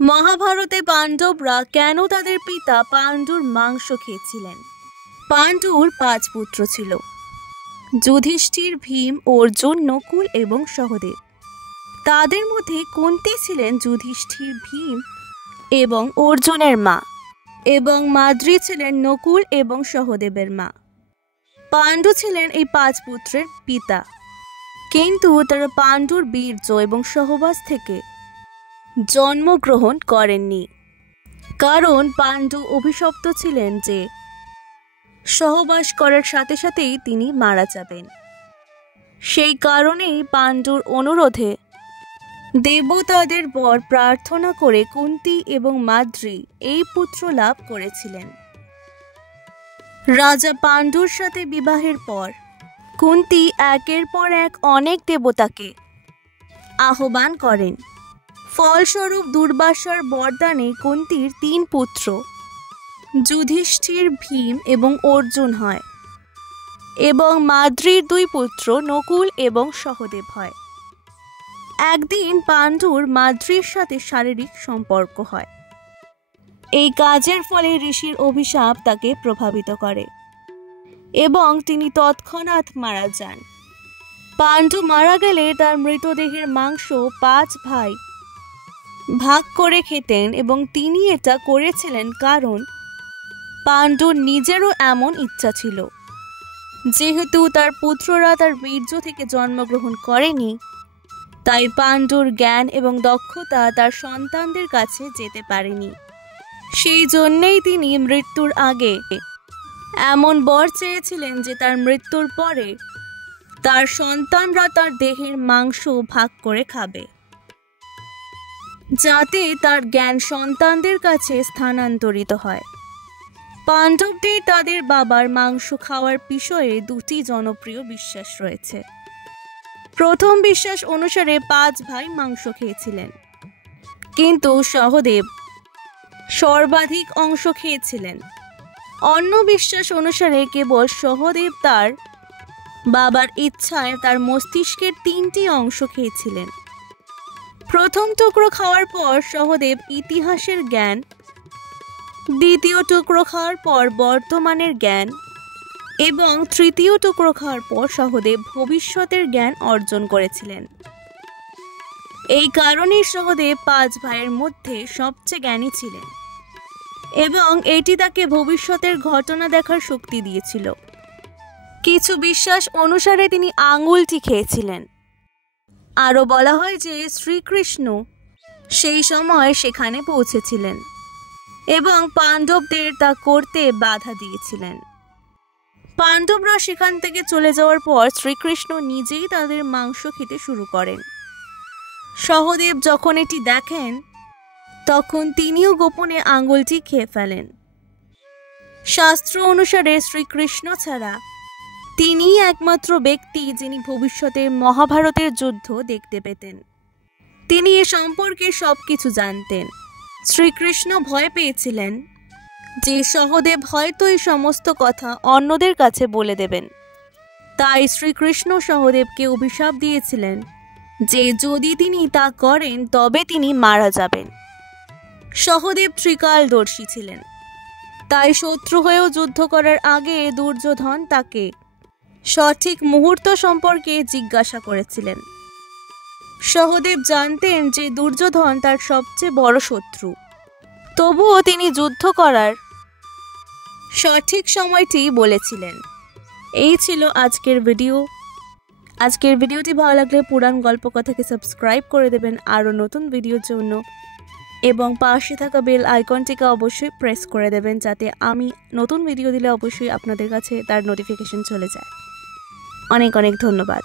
মহাভারতে পাণ্ডবরা কেন তাদের পিতা পাণ্ডুর মাংস খেয়েছিলেন? পাণ্ডুর 5 পুত্র ছিল: যুধিষ্ঠির, ভীম, অর্জুন, নকুল এবং সহদেব। তাদের মধ্যে কুন্তী ছিলেন যুধিষ্ঠির, ভীম এবং অর্জুনের মা, এবং মাদ্রী ছিলেন নকুল এবং সহদেবের মা। পাণ্ডু ছিলেন এই 5 পুত্রের পিতা, কিন্তু তারা পাণ্ডুর বীর্য এবং সহবাস থেকে জন্মগ্রহণ করেননি, কারণ পাণ্ডু অভিশপ্ত ছিলেন যে সহবাস করার সাথে সাথেই তিনি মারা যাবেন। সেই কারণেই পাণ্ডুর অনুরোধে দেবতাদের বর প্রার্থনা করে কুন্তী এবং মাদ্রী এই পুত্র লাভ করেছিলেন। রাজা পাণ্ডুর সাথে বিবাহের পর কুন্তী একের পর এক অনেক দেবতাকে আহ্বান করেন। ফলস্বরূপ দুর্বাসার বরদানে কুন্তীর 3 পুত্র যুধিষ্ঠির, ভীম এবং অর্জুন হয়, এবং মাদ্রীর 2 পুত্র নকুল এবং সহদেব হয়। একদিন পাণ্ডুর মাদ্রীর সাথে শারীরিক সম্পর্ক হয়। এই কাজের ফলে ঋষির অভিশাপ তাকে প্রভাবিত করে এবং তিনি তৎক্ষণাৎ মারা যান। পাণ্ডু মারা গেলে তার মৃতদেহের মাংস 5 ভাই ভাগ করে খেতেন, এবং তিনি এটা করেছিলেন কারণ পাণ্ডুর নিজেরও এমন ইচ্ছা ছিল। যেহেতু তার পুত্ররা তার বীর্য থেকে জন্মগ্রহণ করেনি, তাই পাণ্ডুর জ্ঞান এবং দক্ষতা তার সন্তানদের কাছে যেতে পারেনি। সেই জন্যেই তিনি মৃত্যুর আগে এমন বর চেয়েছিলেন যে তার মৃত্যুর পরে তার সন্তানরা তার দেহের মাংস ভাগ করে খাবে, যাতে তার জ্ঞান সন্তানদের কাছে স্থানান্তরিত হয়। পাণ্ডবদের তাদের বাবার মাংস খাওয়ার বিষয়ে 2টি জনপ্রিয় বিশ্বাস রয়েছে। প্রথম বিশ্বাস অনুসারে 5 ভাই মাংস খেয়েছিলেন, কিন্তু সহদেব সর্বাধিক অংশ খেয়েছিলেন। অন্য বিশ্বাস অনুসারে কেবল সহদেব তার বাবার ইচ্ছায় তার মস্তিষ্কের 3টি অংশ খেয়েছিলেন। প্রথম টুকরো খাওয়ার পর সহদেব ইতিহাসের জ্ঞান, দ্বিতীয় টুকরো খাওয়ার পর বর্তমানের জ্ঞান, এবং তৃতীয় টুকরো খাওয়ার পর সহদেব ভবিষ্যতের জ্ঞান অর্জন করেছিলেন। এই কারণেই সহদেব 5 ভাইয়ের মধ্যে সবচেয়ে জ্ঞানী ছিলেন, এবং এটি তাকে ভবিষ্যতের ঘটনা দেখার শক্তি দিয়েছিল। কিছু বিশ্বাস অনুসারে তিনি আঙুলটি খেয়েছিলেন। আরও বলা হয় যে শ্রীকৃষ্ণ সেই সময় সেখানে পৌঁছেছিলেন এবং পাণ্ডবদের তা করতে বাধা দিয়েছিলেন। পাণ্ডবরা সেখান থেকে চলে যাওয়ার পর শ্রীকৃষ্ণ নিজেই তাদের মাংস খেতে শুরু করেন। সহদেব যখন এটি দেখেন, তখন তিনিও গোপনে আঙুলটি খেয়ে ফেলেন। শাস্ত্র অনুসারে শ্রীকৃষ্ণ ছাড়া তিনিই একমাত্র ব্যক্তি যিনি ভবিষ্যতে মহাভারতের যুদ্ধ দেখতে পেতেন। তিনি এ সম্পর্কে সবকিছু জানতেন। শ্রীকৃষ্ণ ভয় পেয়েছিলেন যে সহদেব হয়তো এই সমস্ত কথা অন্যদের কাছে বলে দেবেন। তাই শ্রীকৃষ্ণ সহদেবকে অভিশাপ দিয়েছিলেন যে যদি তিনি তা করেন তবে তিনি মারা যাবেন। সহদেব ত্রিকালদর্শী ছিলেন, তাই শত্রু হয়েও যুদ্ধ করার আগে দুর্যোধন তাকে সঠিক মুহূর্ত সম্পর্কে জিজ্ঞাসা করেছিলেন। সহদেব জানতেন যে দুর্যোধন তার সবচেয়ে বড় শত্রু, তবুও তিনি যুদ্ধ করার সঠিক সময়টি বলেছিলেন। এই ছিল আজকের ভিডিও। আজকের ভিডিওটি ভালো লাগলে পুরাণ গল্পকথাকে সাবস্ক্রাইব করে দেবেন আরও নতুন ভিডিওর জন্য, এবং পাশে থাকা বেল আইকনটিকে অবশ্যই প্রেস করে দেবেন যাতে আমি নতুন ভিডিও দিলে অবশ্যই আপনাদের কাছে তার নোটিফিকেশন চলে যায়। অনেক অনেক ধন্যবাদ।